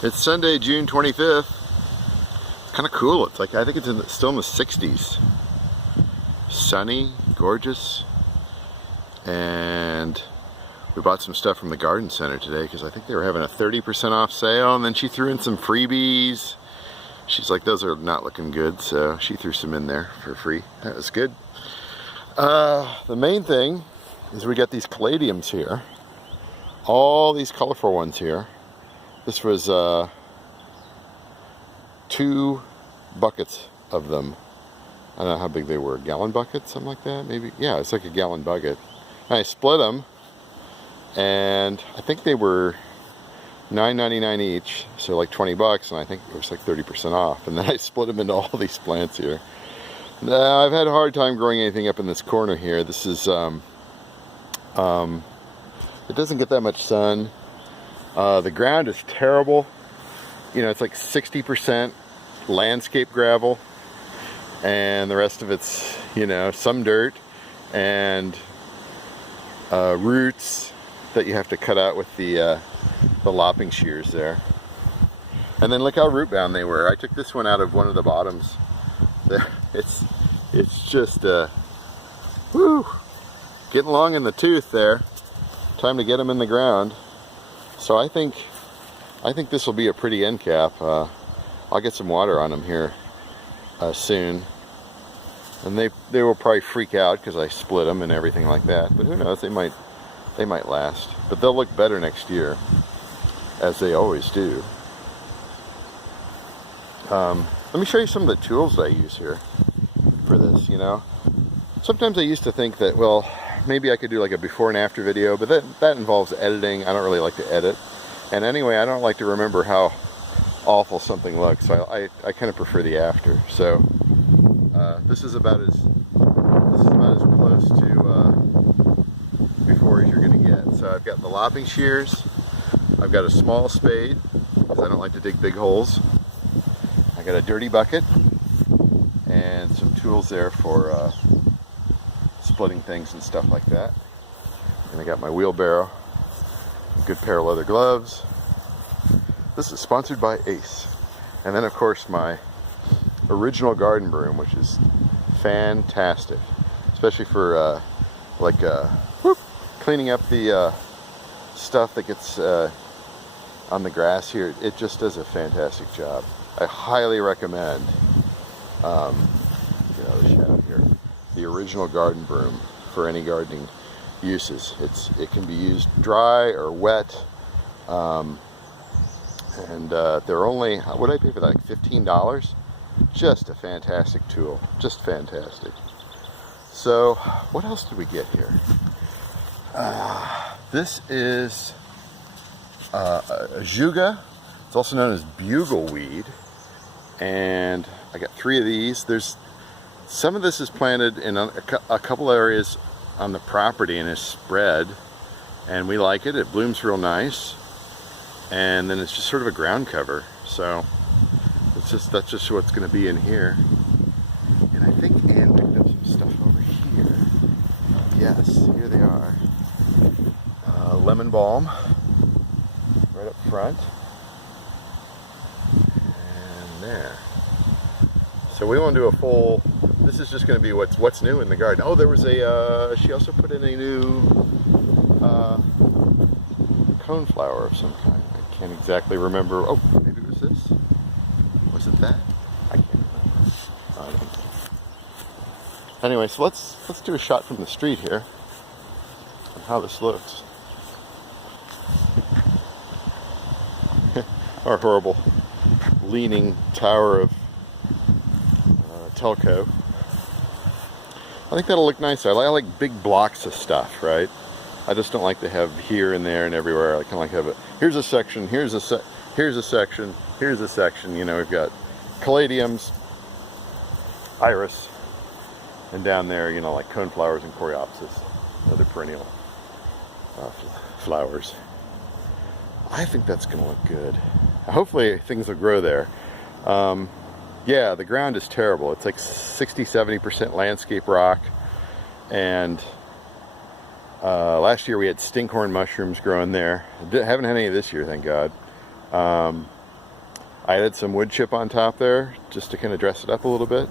It's Sunday, June 25th. Kind of cool. It's like, I think it's still in the 60s. Sunny, gorgeous. And we bought some stuff from the garden center today because I think they were having a 30% off sale, and then she threw in some freebies. She's like, those are not looking good, so she threw some in there for free. That was good. The main thing is we got these caladiums here. All these colorful ones here. This was 2 buckets of them. I don't know how big they were. Gallon buckets, something like that, maybe. Yeah, it's like a gallon bucket. And I split them, and I think they were $9.99 each, so like 20 bucks, and I think it was like 30% off. And then I split them into all these plants here. Now, I've had a hard time growing anything up in this corner here. This is, it doesn't get that much sun. The ground is terrible. You know, it's like 60% landscape gravel, and the rest of it's, you know, some dirt and roots that you have to cut out with the lopping shears there. And then look how root bound they were. I took this one out of one of the bottoms. It's just whoo, getting long in the tooth there. Time to get them in the ground. So I think this will be a pretty end cap. I'll get some water on them here soon, and they will probably freak out because I split them and everything like that. But who knows? They might last. But they'll look better next year, as they always do. Let me show you some of the tools that I use here for this. You know, sometimes I used to think that, well, maybe I could do like a before and after video, but that involves editing. I don't really like to edit. And anyway, I don't like to remember how awful something looks, so I kind of prefer the after. So this is about as close to before as you're going to get. So I've got the lopping shears. I've got a small spade because I don't like to dig big holes. I got a dirty bucket and some tools there for splitting things and stuff like that. And I got my wheelbarrow, a good pair of leather gloves. This is sponsored by Ace. And then of course my original garden broom, which is fantastic, especially for cleaning up the stuff that gets on the grass here. It just does a fantastic job. I highly recommend the shadow here, the original garden broom for any gardening uses. It can be used dry or wet, and they're only, what did I pay for that, like $15? Just a fantastic tool, just fantastic. So what else did we get here? This is Ajuga. It's also known as bugleweed, and I got 3 of these. There's some of this is planted in a couple areas on the property and is spread, and we like it. It blooms real nice, and then it's just sort of a ground cover. So that's just what's going to be in here. And I think Ann picked up some stuff over here. Yes, here they are. Lemon balm right up front, and there. So we want to do a full. This is just going to be what's new in the garden. Oh, there was she also put in a new coneflower of some kind. I can't exactly remember. Oh, maybe it was this. Was it that? I can't remember. I don't know. Anyway, so let's do a shot from the street here and how this looks. Our horrible leaning tower of Telco. I think that'll look nice. I like big blocks of stuff, right? I just don't like to have here and there and everywhere. I kind of like to have here's a section, here's a section, here's a section. You know, we've got caladiums, iris, and down there, you know, like coneflowers and coreopsis, other perennial flowers. I think that's going to look good. Hopefully things will grow there. Yeah, the ground is terrible. It's like 60-70% landscape rock, and last year we had stinkhorn mushrooms growing there. Haven't had any this year, thank God. I added some wood chip on top there just to kind of dress it up a little bit,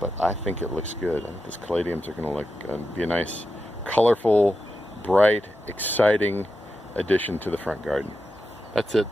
but I think it looks good. I think these caladiums are going to be a nice, colorful, bright, exciting addition to the front garden. That's it.